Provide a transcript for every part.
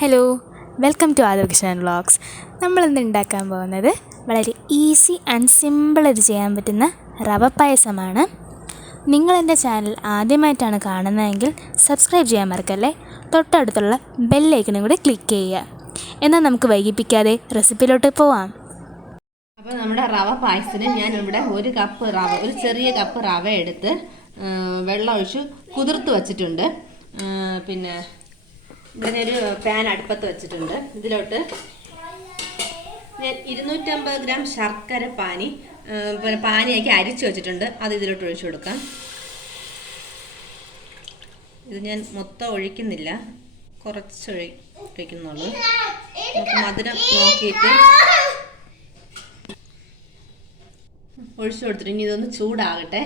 Hello, welcome to Adarshan vlogs. നമ്മളിന്ന് ഉണ്ടാക്കാൻ പോകുന്നത് വളരെ ഈസി ആൻഡ് സിമ്പിളായിട്ട് ചെയ്യാൻ പറ്റുന്ന റവ പായസമാണ്. നിങ്ങളെൻ്റെ ചാനൽ ആദ്യമായിട്ടാണ് കാണുന്നതെങ്കിൽ സബ്സ്ക്രൈബ് ചെയ്യാൻ മറക്കല്ലേ. തൊട്ടടുത്തുള്ള ബെല്ലൈക്കണും കൂടി ക്ലിക്ക് ചെയ്യുക. എന്നാൽ നമുക്ക് വൈകിപ്പിക്കാതെ റെസിപ്പിയിലോട്ട് പോവാം. അപ്പോൾ നമ്മുടെ റവ പായസത്തിന് ഞാനിവിടെ ഒരു ചെറിയ കപ്പ് റവ എടുത്ത് വെള്ളം ഒഴിച്ച് കുതിർത്ത് വച്ചിട്ടുണ്ട്. പിന്നെ ഇങ്ങനെയൊരു പാൻ അടുപ്പത്ത് വെച്ചിട്ടുണ്ട്. ഇതിലോട്ട് ഞാൻ 250 ഗ്രാം ശർക്കര പാനിയാക്കി അരിച്ചു വെച്ചിട്ടുണ്ട്. അത് ഇതിലോട്ട് ഒഴിച്ചു കൊടുക്കാം. ഇത് ഞാൻ മൊത്തം ഒഴിക്കുന്നില്ല, കുറച്ച് ഒഴിക്കുന്നുള്ളൂ. നമുക്ക് മധുരം നോക്കിയിട്ട് ഒഴിച്ചു കൊടുത്തിട്ട് ഇനി ഇതൊന്ന് ചൂടാകട്ടെ.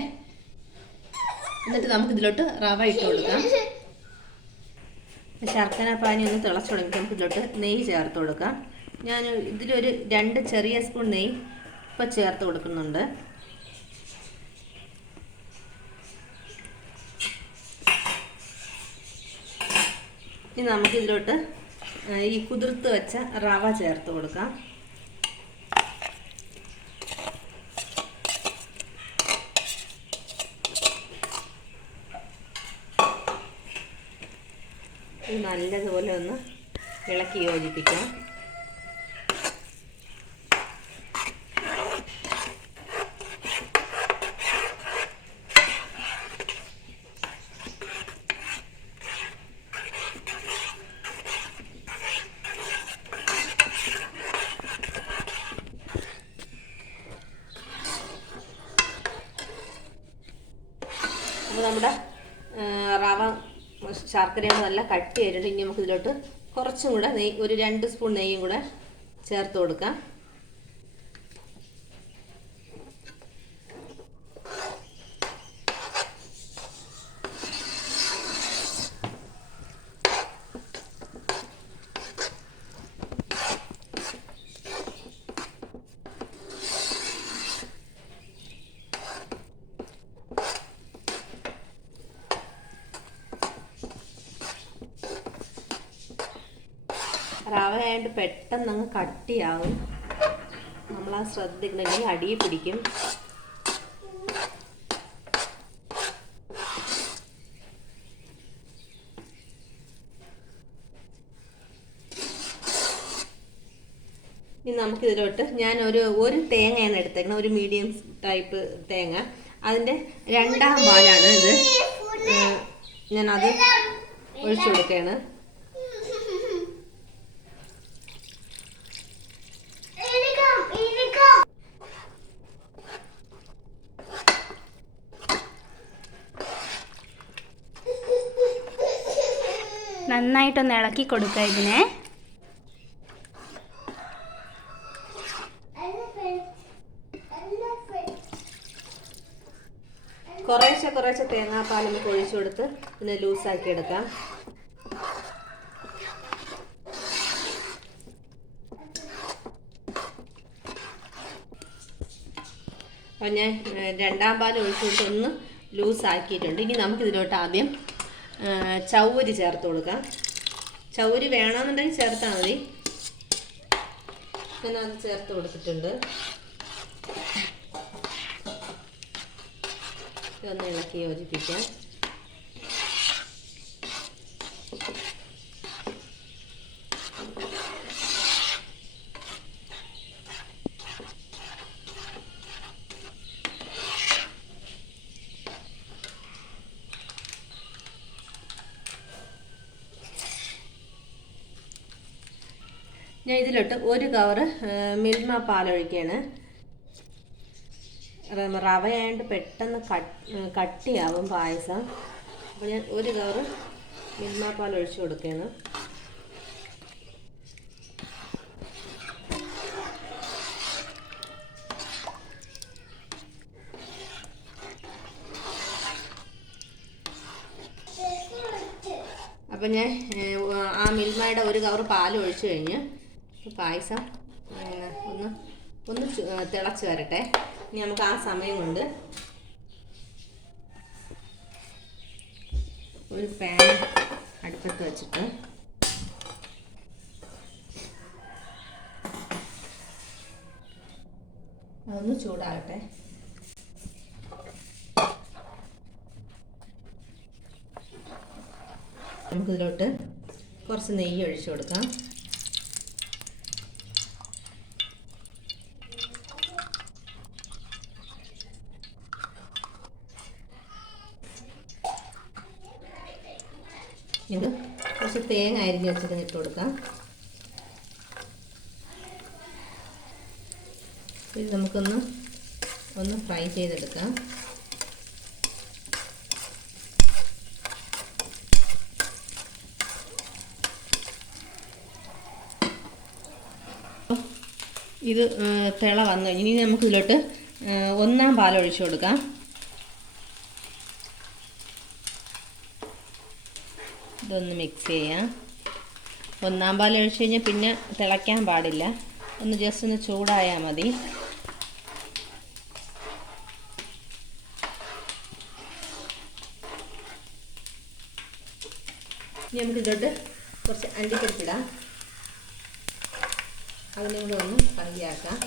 എന്നിട്ട് നമുക്കിതിലോട്ട് റവ ഇട്ട് കൊടുക്കാം. ശർക്കര പാനി ഒന്ന് തിളച്ച് തുടങ്ങി നമുക്ക് ഇതിലോട്ട് നെയ്യ് ചേർത്ത് കൊടുക്കാം. ഞാൻ ഇതിലൊരു 2 ചെറിയ സ്പൂൺ നെയ്യ് ഇപ്പം ചേർത്ത് കൊടുക്കുന്നുണ്ട്. ഇനി നമുക്കിതിലോട്ട് ഈ കുതിർത്ത് വെച്ച റവ ചേർത്ത് കൊടുക്കാം. നല്ലതുപോലെ ഒന്ന് ഇളക്കി യോജിപ്പിക്കാം. അപ്പോൾ നമ്മുടെ റവ ശർക്കരയാണ് നല്ല കട്ടി ആയിട്ടുണ്ട്. ഇനി നമുക്ക് ഇതിലോട്ട് കുറച്ചും കൂടെ നെയ്യ്, ഒരു 2 സ്പൂൺ നെയ്യും കൂടെ ചേർത്ത് കൊടുക്കാം. റവ ആയതുകൊണ്ട് പെട്ടെന്ന് അങ്ങ് കട്ടിയാവും. നമ്മളാ ശ്രദ്ധിക്കണമെങ്കിൽ അടിയിൽ പിടിക്കും. ഇനി നമുക്കിതിലോട്ട് ഞാൻ ഒരു തേങ്ങയാണ് എടുത്തേക്കണം, ഒരു മീഡിയം ടൈപ്പ് തേങ്ങ. അതിൻ്റെ 2ാം പാലാണ് ഇത്. ഞാനത് ഒഴിച്ചു കൊടുക്കുകയാണ്. നന്നായിട്ടൊന്ന് ഇളക്കി കൊടുക്കുക ഇതിനെ. കുറേശ്ശെ തേങ്ങാപ്പാൽ നമുക്ക് ഒഴിച്ചു കൊടുത്ത് പിന്നെ ലൂസാക്കി എടുക്കാം. അപ്പം ഞാൻ 2ാം പാൽ ഒഴിച്ചു കൊടുത്ത് ഒന്ന് ലൂസാക്കിയിട്ടുണ്ട്. ഇനി നമുക്കിതിലോട്ട് ആദ്യം ചൗവരി ചേർത്ത് കൊടുക്കാം. ചൗവരി വേണമെന്നുണ്ടെങ്കിൽ ചേർത്താൽ മതി. ഞാനത് ചേർത്ത് കൊടുത്തിട്ടുണ്ട്. ഇതൊന്ന് ഇളക്കി യോജിപ്പിക്കാം. ഞാൻ ഇതിലോട്ട് 1 കവറ് മിൽമ പാലൊഴിക്കുകയാണ്. റവയായതുകൊണ്ട് പെട്ടെന്ന് കട്ടിയാവും പായസം. അപ്പോൾ ഞാൻ 1 കവറ് മിൽമ പാൽ ഒഴിച്ചു കൊടുക്കുകയാണ്. അപ്പം ഞാൻ ആ മിൽമയുടെ 1 കവർ പാൽ ഒഴിച്ചു കഴിഞ്ഞ് പായസം ഒന്ന് തിളച്ച് വരട്ടെ. ഇനി നമുക്ക് ആ സമയം കൊണ്ട് ഒരു പാൻ അടുപ്പത്ത് വെച്ചിട്ട് ഇതൊന്ന് ചൂടാകട്ടെ. നമുക്കിതിലോട്ട് കുറച്ച് നെയ്യ് ഒഴിച്ചു കൊടുക്കാം. ഇത് കുറച്ച് തേങ്ങ അരിഞ്ഞ് വെച്ചിട്ട് ഇട്ട് കൊടുക്കാം. ഇത് നമുക്കൊന്ന് ഫ്രൈ ചെയ്തെടുക്കാം. ഇത് തിള വന്നു. ഇനി നമുക്കിതിലോട്ട് 1-ാം പാൽ ഒഴിച്ചു കൊടുക്കാം. ഇതൊന്ന് മിക്സ് ചെയ്യാം. 1-ാം പാൽ ഒഴിച്ച് കഴിഞ്ഞാൽ പിന്നെ തിളയ്ക്കാൻ പാടില്ല, ഒന്ന് ജസ്റ്റ് ഒന്ന് ചൂടായാൽ മതി. ഇനി നമുക്കിതോട്ട് കുറച്ച് അണ്ടിപ്പരിപ്പിടാം. അതിനെ കൂടെ ഒന്ന് ഫ്രൈ ആക്കാം.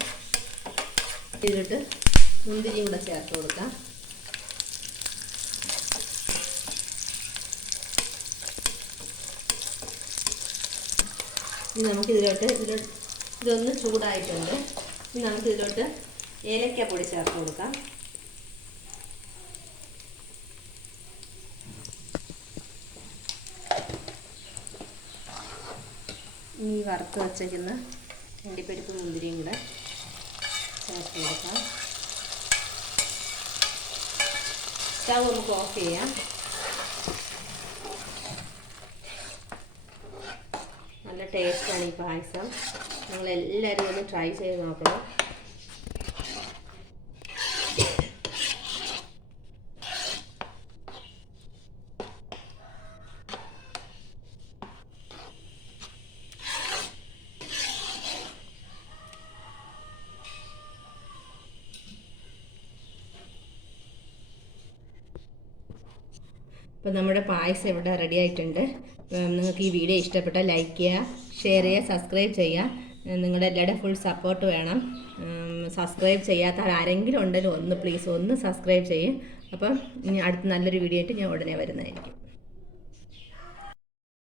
ഇതിലോട്ട് മുന്തിരിയും കൂടെ ചേർത്ത് കൊടുക്കാം. ഇനി നമുക്കിതിലോട്ട് ഇതൊന്ന് ചൂടായിട്ടുണ്ട്. ഇനി നമുക്കിതിലോട്ട് ഏലക്കാപ്പൊടി ചേർത്ത് കൊടുക്കാം. ഇനി വറുത്ത് വച്ചേക്കുന്ന അണ്ടിപ്പരിപ്പ് മുന്തിരിയും കൂടെ ചേർത്ത് കൊടുക്കാം. സ്റ്റൗ നമുക്ക് ഓഫ് ചെയ്യാം. നല്ല ടേസ്റ്റാണ് ഈ പായസം. നിങ്ങളെല്ലാവരും ഒന്ന് ട്രൈ ചെയ്ത് നോക്കണം. അപ്പോൾ നമ്മുടെ പായസം ഇവിടെ റെഡി ആയിട്ടുണ്ട്. നിങ്ങൾക്ക് ഈ വീഡിയോ ഇഷ്ടപ്പെട്ടാൽ ലൈക്ക് ചെയ്യുക, ഷെയർ ചെയ്യുക, സബ്സ്ക്രൈബ് ചെയ്യുക. നിങ്ങളുടെ എല്ലാവരുടെയും ഫുൾ സപ്പോർട്ട് വേണം. സബ്സ്ക്രൈബ് ചെയ്യാത്ത ആരെങ്കിലും ഉണ്ടെങ്കിൽ പ്ലീസ് ഒന്ന് സബ്സ്ക്രൈബ് ചെയ്യും. അപ്പം ഇനി അടുത്ത നല്ലൊരു വീഡിയോ ആയിട്ട് ഞാൻ ഉടനെ വരുന്നതായിരിക്കും.